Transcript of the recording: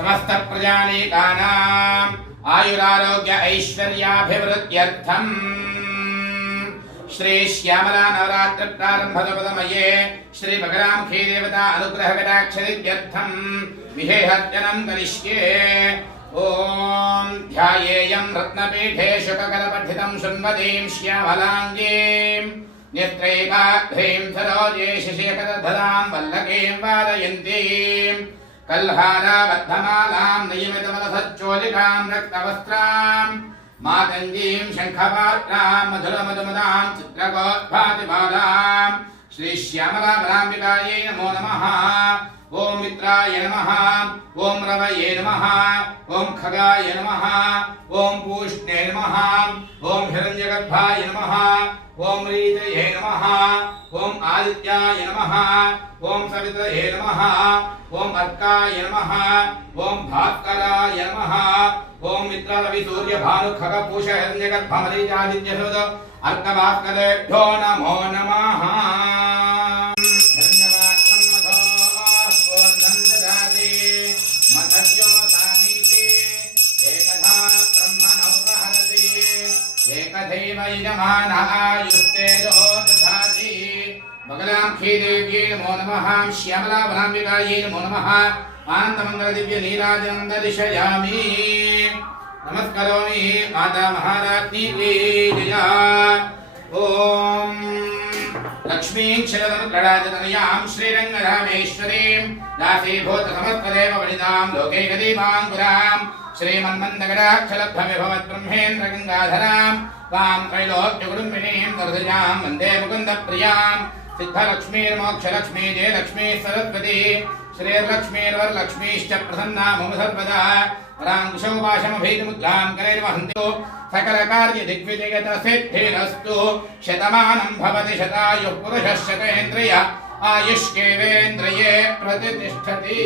समस्त प्रजानीकानाम् आयुरारोग्य ऐश्वर्याभिवृद्ध्यर्थम् श्री श्यामला नवरात्र प्रारंभदपदमये श्री बगरामुखी देवता अनुग्रह कटाक्षरित्यर्थम् विशेषार्चनम् करिष्ये। ओम ध्यायेयं रत्नपीठे शुककलपठितं शृण्वतीं श्यामलाङ्गीं नेत्रैकाग्रीं सरोजे शशिकरधरां वल्लकीं वादयन्तीं कल्हाराबद्धमालां नयमितमलसच्चोलिकां रक्तवस्त्रां मातङ्गीं शङ्खपात्रां मधुरमधुमदां चित्रकोद्भातिबालां श्री श्यामलाबलाम्बिकायै नमो नमः। ओम मित्राय नमः, ओम रवये नमः, ओम खगाय नमः, ओम पूष्णे नमः, ओम हिरण्यगर्भाय नमः, ओम रीतये नमः, ओम आदित्याय नमः, ओम सवितये नमः, ओम अर्काय नमः, ओम भास्कराय नमः, ओम मित्र रवि सूर्य भानु खग पूष हिरण्यगर्भ मरीचादित्य अर्कभास्करेभ्यो नमो नमः। बगलामुखी देव्यै नमो नमः। श्यामला बलाम्बिकायै नमो नमः। आनन्दमङ्गल दिव्य नीराजनं दर्शयामि। नमस्करोमि माता महाराज्ञी की जय। ओम लक्ष्मीं क्षरदनुग्रहाजतनयां श्रीरङ्गरामेश्वरीं दासीभूत समस्तदेव वनितां लोकैकदीपाङ्कुरां श्रीमन्मन्दगडाक्षलब्धविभवद्ब्रह्मेन्द्र गङ्गाधरां वां त्रैलोक्यकुटुम्बिनीं दर्शयां वन्दे मुकुन्दप्रियां सिद्धलक्ष्मीर्मोक्षलक्ष्मी जयलक्ष्मी सरस्वती श्रीर्लक्ष्मीर्वरलक्ष्मीश्च प्रसन्ना मम सर्वदा पराङ्कुशोपाशमभीतिमुद्रां करैर्वहन्तु सकलकार्यदिग्विजयतसिद्धिरस्तु। शतमानं भवति शतायुः पुरुषः शतेन्द्रिय आयुष्येवेन्द्रिये प्रतिष्ठति।